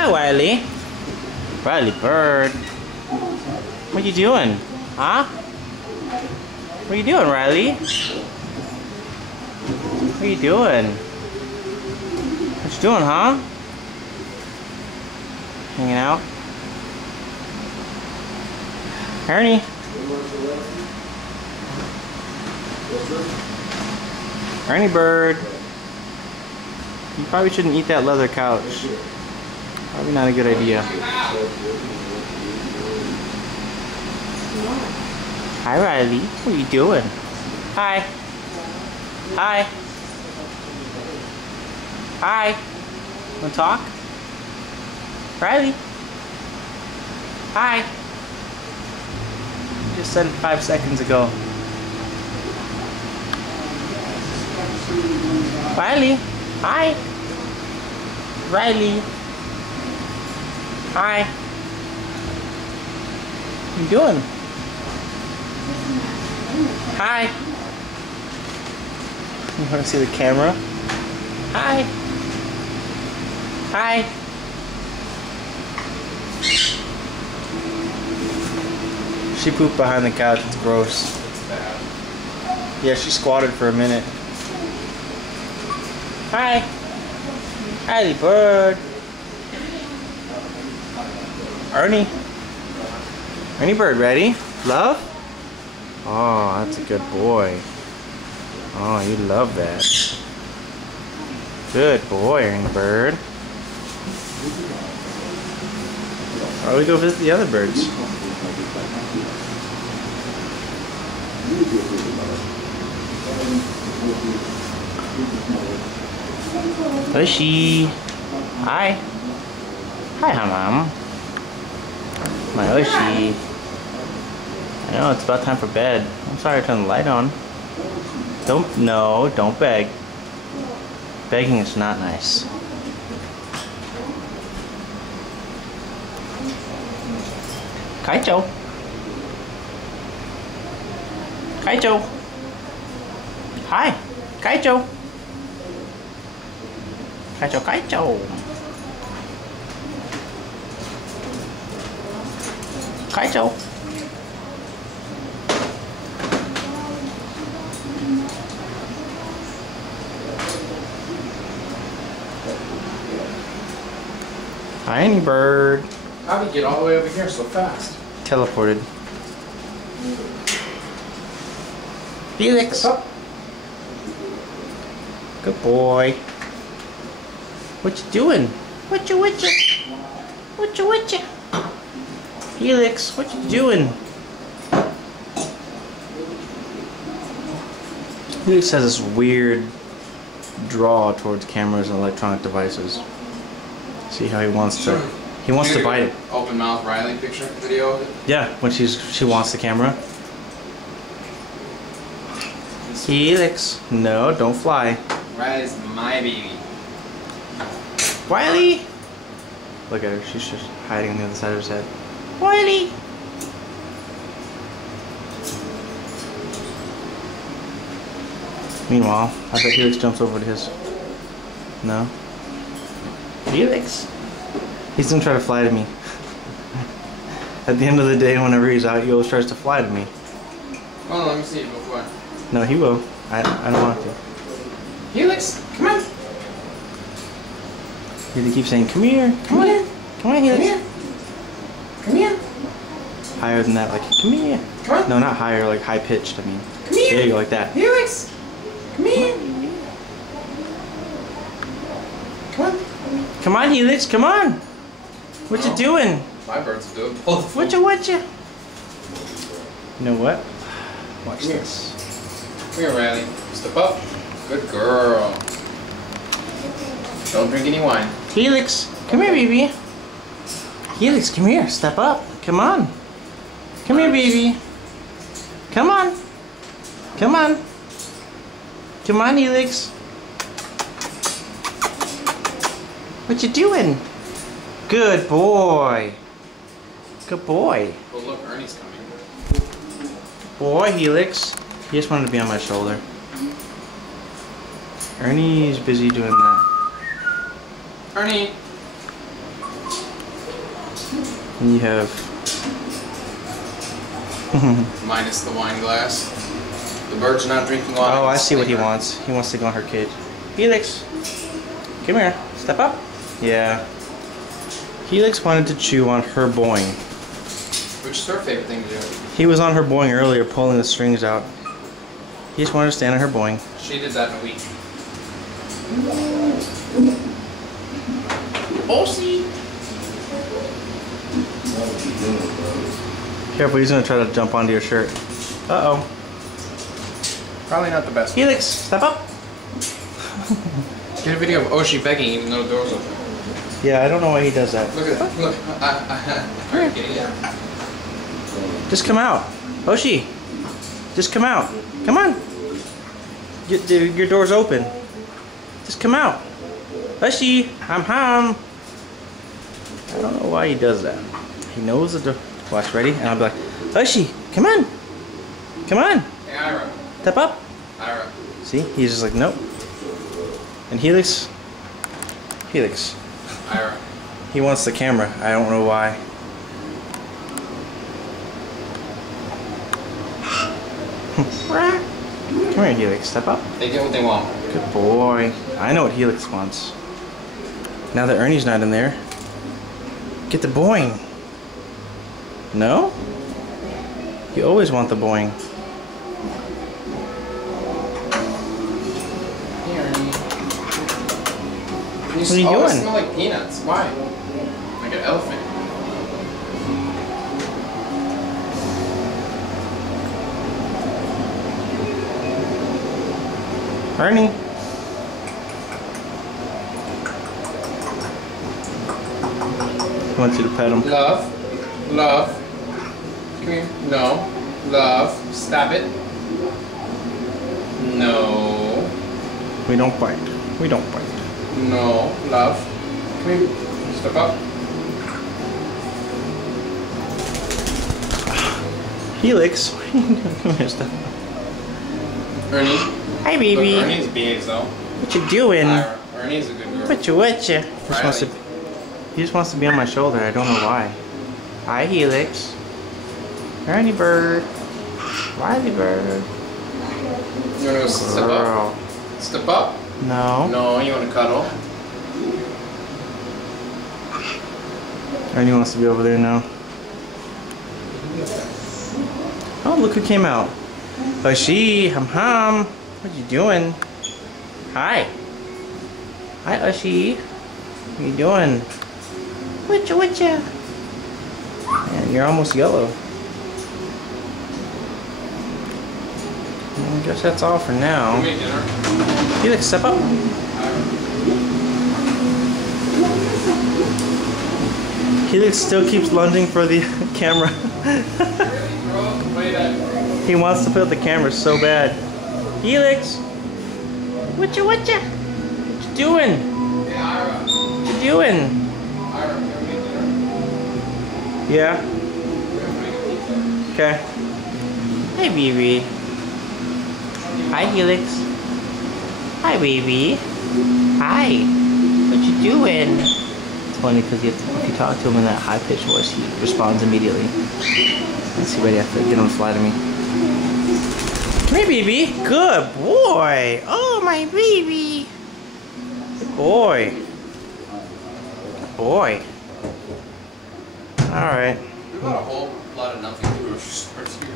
Hi, Wiley. Riley bird. What you doing? Huh? What you doing, Riley? What you doing? What you doing, huh? Hanging out? Ernie? Ernie bird. You probably shouldn't eat that leather couch. Probably not a good idea. Hi, Riley. What are you doing? Hi. Hi. Hi. Wanna talk? Riley? Hi. You just said it 5 seconds ago. Riley? Hi. Riley? Hi. What are you doing? Hi. You want to see the camera? Hi. Hi. She pooped behind the couch. It's gross. Yeah, she squatted for a minute. Hi. Riley bird. Ernie. Ernie bird, ready? Love? Oh, that's a good boy. Oh, you love that. Good boy, Ernie bird. Why don't we go visit the other birds? Oishi. Hi. Hi, Hamam. My Oishi. I know, it's about time for bed. I'm sorry I turned the light on. Don't beg. Begging is not nice. Kaicho. Kaicho. Hi. Kaicho. Kaicho, Kaicho. Kaicho. Tiny bird. How did you get all the way over here so fast? Teleported. Felix. Good boy. What you doing? What you? Felix, what you doing? Felix has this weird draw towards cameras and electronic devices. See how he wants to bite it. Open mouth Riley picture video of it? Yeah, when she wants the camera. Felix, no, don't fly. Riley's my baby. Wiley! Look at her, she's just hiding on the other side of his head. Wiley! Meanwhile, I bet Felix jumps over to his. No? Felix? He's gonna try to fly to me. At the end of the day, whenever he's out, he always tries to fly to me. Oh, let me see it before. No, he will. I don't want to. Helix, come on. He keeps saying, come here, come on, come on, Helix. Come here. Higher than that, like, come here. Come on. No, not higher, like high pitched, I mean. Come here. There you go, like that. Helix, come here. Come on. Come on, Helix, come on. What you doing? My birds will do it. Both. What you? You know what? Watch this. Come here, Riley. Step up. Good girl. Don't drink any wine. Helix, come here, baby. Helix, come here. Step up. Come on. Come here, baby. Come on. Come on. Come on, Helix. What you doing? Good boy. Good boy. Well, look, Ernie's coming. Boy, Helix. He just wanted to be on my shoulder. Ernie's busy doing that. Ernie. And you have... Minus the wine glass. The bird's not drinking wine. Oh, I see what he wants. He wants to go on her kid. Helix, come here. Step up. Yeah. Helix wanted to chew on her boing. Which is her favorite thing to do. He was on her boing earlier, pulling the strings out. He just wanted to stand on her boing. She did that in a week. Oh, see. Careful, he's gonna try to jump onto your shirt. Uh-oh. Probably not the best. Helix, step up. Get a video of Oshi begging even though the door's open. Yeah, I don't know why he does that. Look at that. Look. Alright, getting it. Just come out. Oshi, just come out. Come on. Your door's open. Just come out. Oshi, ham. I don't know why he does that. He knows the door. Watch, ready? And I'll be like, Oshi, come on. Come on. Hey, Ira. Step up. Ira. See? He's just like, nope. And Helix. Ira. He wants the camera. I don't know why. Come here, Helix. Step up. They get what they want. Good boy. I know what Helix wants. Now that Ernie's not in there, get the boing. No? You always want the boing. Here, Ernie. What are you doing? doing? Smell like peanuts. Why? Like an elephant. Ernie. He wants you to pet him. Love. Come here. No. Love. Stab it. No. We don't bite. No. Love. Come here. Step up. Helix, what are you doing? Come here, step up. Ernie. Hi, baby. Look, Ernie's behaves though. What you doing? Ira. Ernie's a good girl. What you? He just wants to be on my shoulder. I don't know why. Hi, Helix. Ernie bird. Wiley bird. You wanna go step up? Step up? No. No, you wanna cuddle? Ernie wants to be over there now. Oh, look who came out. Ushi, ham. What you doing? Hi. Hi, Ushi. What you doing? Whatcha? Man, you're almost yellow. Well, I guess that's all for now. Give me dinner. Felix, step up. Helix still keeps lunging for the camera. He wants to put the camera so bad. Helix! Whatcha? What you doing? Hey, Ira. What you doing? Ira, you want me dinner? Yeah? Okay. Hey, baby. Hi, Helix. Hi, baby. Hi. What you doing? It's funny because if you talk to him in that high-pitched voice, he responds immediately. Let's see, ready? I have to get him to fly to me. Come here, baby. Good boy. Oh, my baby. Good boy. Good boy. All right. We bought a whole lot of nothing to the grocery store too.